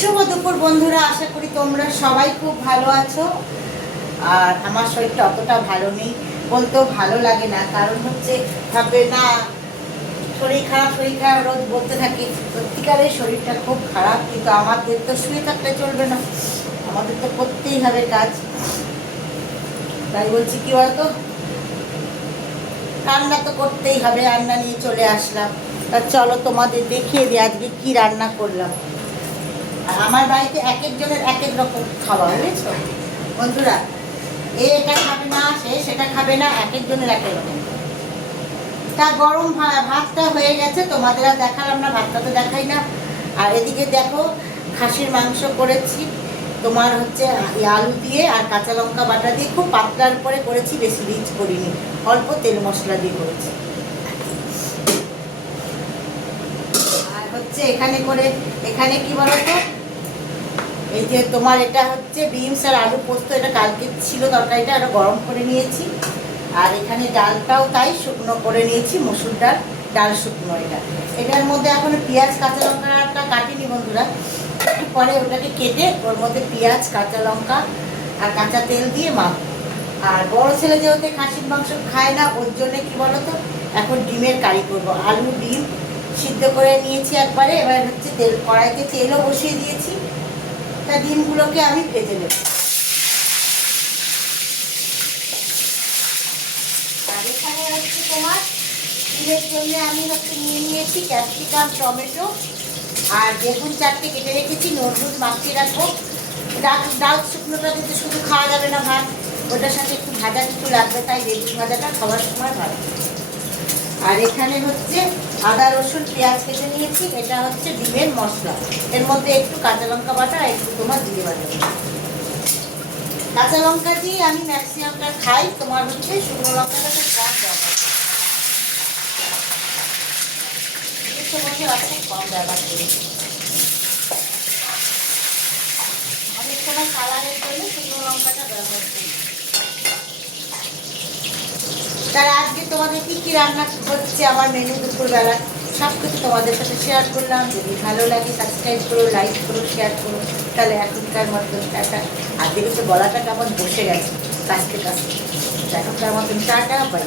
শুভ দুপুর বন্ধুরা, আশা করি তোমরা সবাই খুব ভালো আছো। আর আমার শরীরটা অতটা ভালো নেই, বলতেও ভালো লাগে না, কারণ হচ্ছে ভাববে না শরীর খারাপ রোজ বলতে থাকি। সত্যিকারের শরীরটা খুব খারাপ, কিন্তু আমাদের তো শুয়ে থাকলে চলবে না, আমাদের তো করতেই হবে কাজ। তাই বলছি কি বলতো, রান্না তো করতেই হবে, রান্না নিয়ে চলে আসলাম। তা চলো তোমাদের দেখিয়ে দিই আজকে কি রান্না করলাম। আর আমার বাড়িতে এক একজনের এক এক রকম খাবার, বুঝেছো বন্ধুরা। এটা খাবে না, সেটা খাবে না, এক একজনের এক এক রকম। তা গরম ভাতটা হয়ে গেছে, তোমাদের আর দেখালাম না, ভাতটা তো দেখাই না। আর এদিকে দেখো, খাসির মাংস করেছি, তোমার হচ্ছে আলু দিয়ে আর কাঁচা লঙ্কা বাটা দিয়ে, খুব পাতলার উপরে করেছি, বেশি রিচ করিনি, অল্প তেল মশলা দিয়ে করেছি। আর হচ্ছে এখানে কি বলতো, এই যে তোমার এটা হচ্ছে বিনস আর আলু পোস্ত, এটা কালকে ছিল তরকারিটা, এটা গরম করে নিয়েছি। আর এখানে ডালটাও তাই শুকনো করে নিয়েছি, মসুর ডাল শুকনো। এটার মধ্যে এখন পেঁয়াজ কাঁচা লঙ্কাটা কাটিনি বন্ধুরা, পরে ওটাকে কেটে ওর মধ্যে পেঁয়াজ কাঁচা লঙ্কা আর কাঁচা তেল দিয়ে মাখবো। আর বড় ছেলে যেহেতু খাসির মাংস খায় না, ওর জন্য কি বলতো এখন ডিমের কারি করবো। আলু ডিম সিদ্ধ করে নিয়েছি একবারে, এবার হচ্ছে কড়াইতে তেলও বসিয়ে দিয়েছি। তা ডিমগুলোকে আমি ভেজে নেব। আর এখানে হচ্ছে তোমার ডিমের জন্য আমি হচ্ছে নিয়ে নিয়েছি ক্যাপসিকাম, টমেটো আর বেগুন 4টে কেটে রেখেছি, নুন মাখিয়ে রাখবো। ডাল শুকনোটা কিন্তু শুধু খাওয়া যাবে না ভাত, ওটার সাথে একটু ভাজা কিছু লাগবে, তাই বেগুন ভাজাটা খাওয়ার সময় ভালো। আর এখানে হচ্ছে আদা রসুন পেঁয়াজ কেটে নিয়েছি, এটা হচ্ছে ডিমের মশলা। এর মধ্যে একটু কাঁচা লঙ্কা বাটা আর একটু তোমার জিরে বাটা। কাঁচা লঙ্কা দিয়ে আমি ম্যাক্সিমামটা খাই, তোমার হচ্ছে শুকনো লঙ্কাটা খুব কম ব্যবহার, খুব কম ব্যবহার করি। অনেক সময় কালারের জন্য শুকনো লঙ্কাটা ব্যবহার করি। তার আজকে তোমাদের কি কি রান্না হচ্ছে আমার মেনু দুপুরবেলা, সব কিছু তোমাদের সাথে শেয়ার করলাম। যদি ভালো লাগে সাবস্ক্রাইব করো, লাইক করো, শেয়ার করো। তাহলে এখনকার মতন টাটা। আর দেখে তো গলাটা কেমন বসে গেছে কাছতে এখনকার মতন টাটা, বাই।